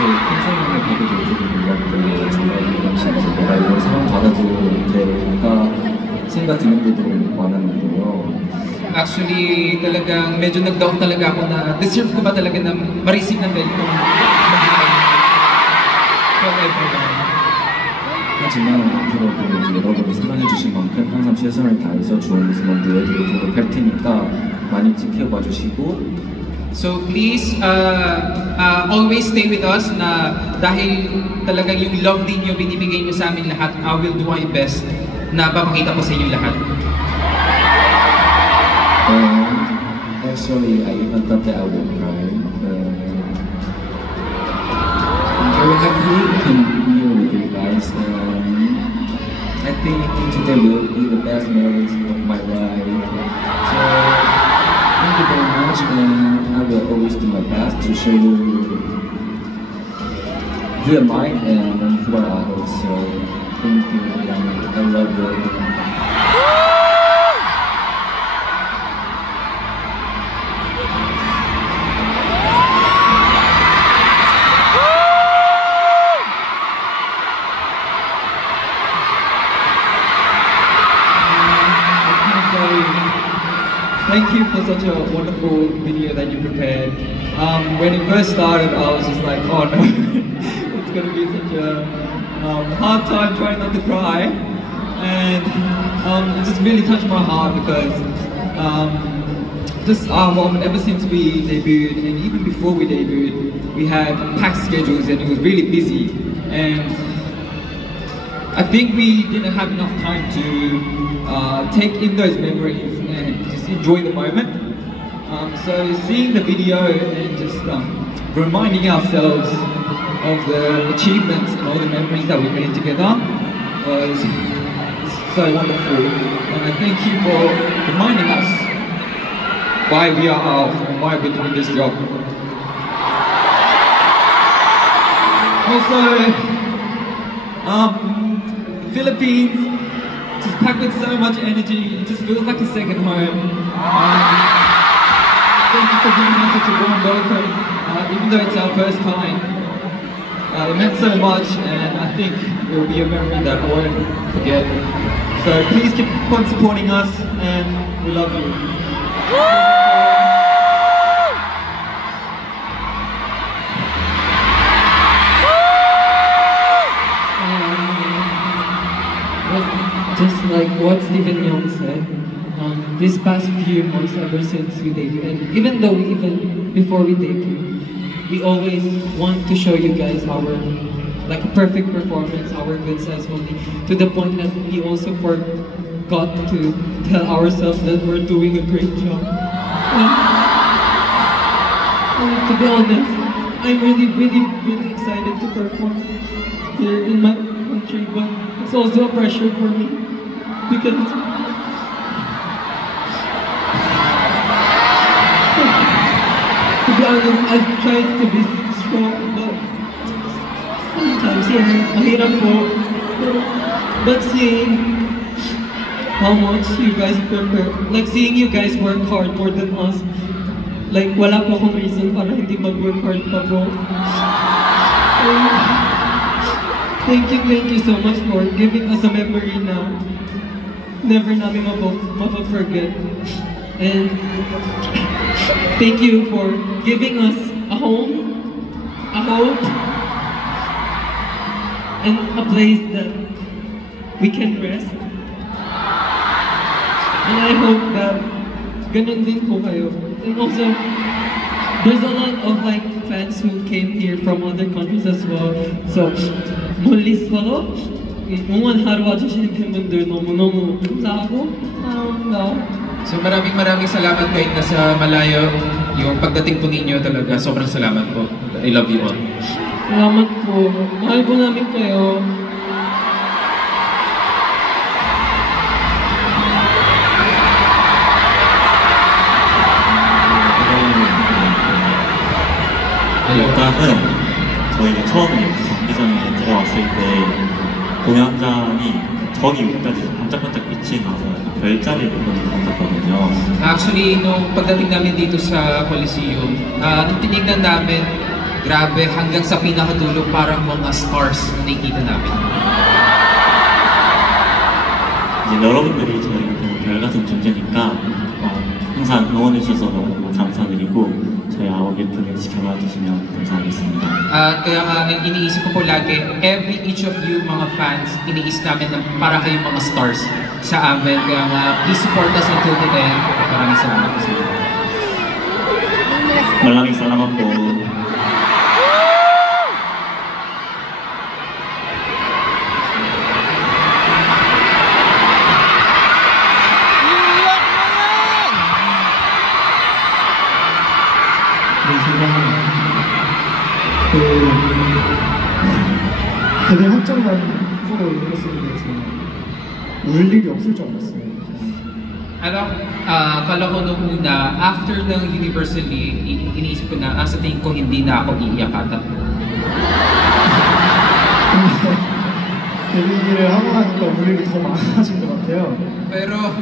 팬사인회 받게 돼서 놀랐고 정말 이 당시에 내가 이런 사랑 받아도 될까 생각 드는 분들이 많았는데요. Actually, talagang medyo nag-doubt talaga ako na deserve ko ba talaga na ma-receive ng ganitong magiging from everyone. 하지만 앞으로도 여러분이 사랑해주신 만큼 항상 최선을 다해서 좋은 모습만 보여드리도록 할 테니까 많이 지켜봐 주시고 So please, always stay with us na dahil talagang yung love din nyo binibigay nyo sa amin lahat, I will do my best na papakita ko sa inyo lahat. Actually, I even thought that I would cry. I'm very happy to be here with you guys. I think today will be the best moments of my life. So, thank you very much, and I will always do my best to show you who am I and who are others. So, thank you, and I love you. Thank you for such a wonderful video that you prepared. When it first started, I was just like, oh no, it's going to be such a hard time trying not to cry. And it just really touched my heart because this album, ever since we debuted and even before we debuted, we had packed schedules and it was really busy. And I think we didn't have enough time to take in those memories and just enjoy the moment. So seeing the video and just reminding ourselves of the achievements and all the memories that we made together was so wonderful. And I thank you for reminding us why we are out and why we're doing this job. Also, Philippines, just packed with so much energy, it just feels like a second home. Thank you for giving us such a warm welcome, even though it's our first time. It meant so much, and I think it will be a memory that I won't forget. So please keep on supporting us, and we love you. Just like what Stephen Young said, these past few months ever since we debuted, and even though before we debuted, we always want to show you guys our like a perfect performance, our good sense only, to the point that we also forgot to tell ourselves that we're doing a great job. And to be honest, I'm really excited to perform here in my country, but it's also a pressure for me. Because to be honest, I've tried to be strong, but sometimes mahirap po. But seeing how much you guys prepare, like seeing you guys work hard more than us, like wala po akong reason para hindi mag-work hard pa po. Thank you so much for giving us a memory now. Never namin mapapagforget. And thank you for giving us a home, a hope, and a place that we can rest. And I hope that ganun din po kayo. And also, there's a lot of like fans who came here from other countries as well. So, muli solo. 응원하러 와주시는 팬분들 너무너무 감사하고 사랑합니다. So maraming salamat kahit nasa malayo. Yung pagdating po ninyo talaga, sobrang salamat po. I love you all. Salamat po. Mahal po namin kayo. 일단은 저희가 처음에 경기장에 들어왔을 때 공연장이 저기 위까지 반짝반짝 빛이 나서 별자리를 보는 것 같았거든요. Actually, nung pagdating namin dito sa Coliseum, nung tinignan namin, Grabe, hanggang sa pinakadulo parang mga stars na nakikita namin. 이제 여러분들이 저희가 별 같은 존재니까 항상 응원해주셔서 너무 감사드리고 저희 아워게프를 지켜봐 주시면 감사하겠습니다. Kaya nga, iniisip ko po lagi, each of you mga fans, iniisip namin na para kayong mga stars sa amin. Kaya nga, please support us until the end. Maraming salamat po sa inyo. Maraming salamat po. 대회 확정만 후로 이뤘습니다. 울 일이 없을 줄 알았어요. Kala ko nung una, after ng Universally, iniisip ko na, sa tingin ko hindi na ako iiyak ata. 데뷔를 하고 나니까 울 일이 더 많아진 것 같아요. Pero,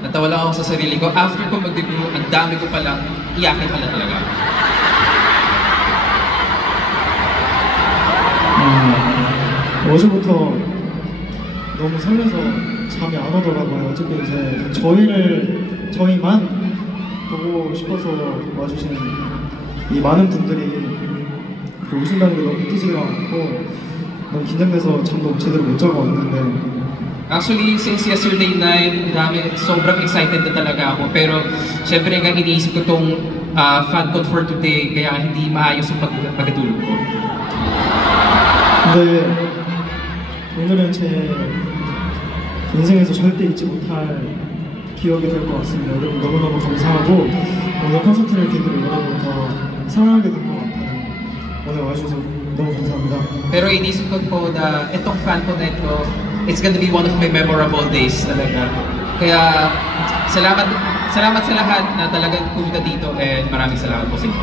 natawa lang ako sa sarili ko. After ko mag-debut, ang dami ko palang iyakin pala talaga. 어제부터 너무 설레서 잠이 안 오더라고요. 어쨌든 이제 저희만 보고 싶어서 와주신 이 많은 분들이 오신다는 게 너무 믿기지가 않고 너무 긴장돼서 잠도 제대로 못 자고 왔는데 Actually, since yesterday night, sobrang excited na talaga ako. Pero, syempre nga iniisip ko itong fan con for today, kaya hindi maayos yung pagkatulog ko. 근데 오늘은 제 인생에서 절대 잊지 못할 기억이 될 것 같습니다. 여러분 너무너무 감사하고 오늘 콘서트를 계기로 여러분 더 사랑하게 된 것 같아요. 오늘 와주셔서 너무 감사합니다. Pero inisip ko po na itong fan ko na ito, it's gonna be one of my memorable days talaga. Kaya salamat sa lahat na talagang pumunta dito and maraming salamat po sa inyo.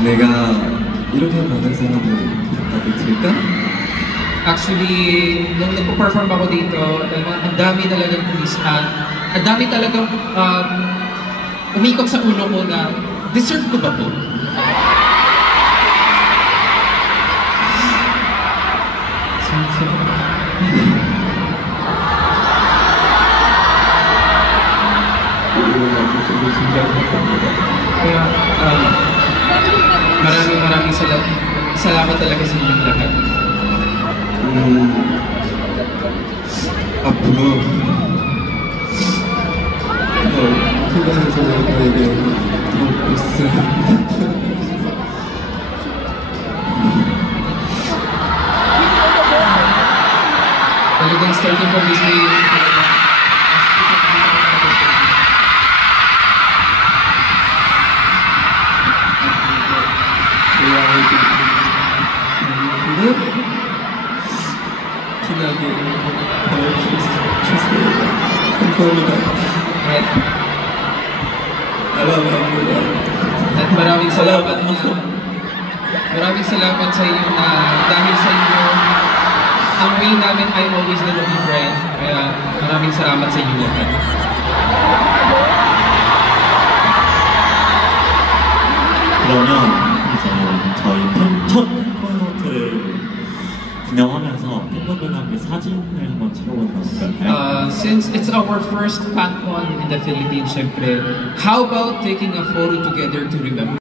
내가 이렇게 많은 사람을 받아도 될까? Actually, nung nagpo-perform ako dito, ang dami talagang ang dami talagang umikot sa ulo ko na, deserve ko ba to? Kaya, maraming salamat talaga sa inyong lahat. 앞으로 태관에서 너에게 더 있을 Talagang starting from this day, 편하게 봐주세요. 감사합니다. 알아봅니다. At maraming salamat sa inyo na dahil sa inyo, ang way namin ay always gonna be friend. Kaya maraming salamat sa inyo lahat. 그러면 이제 저희 첫 콘서트를 진행하면서 팬분들과 함께 사진을 한번 찍어보는 건 어떨까요? Since it's our first FanCon in the Philippines, syempre, how about taking a photo together to remember?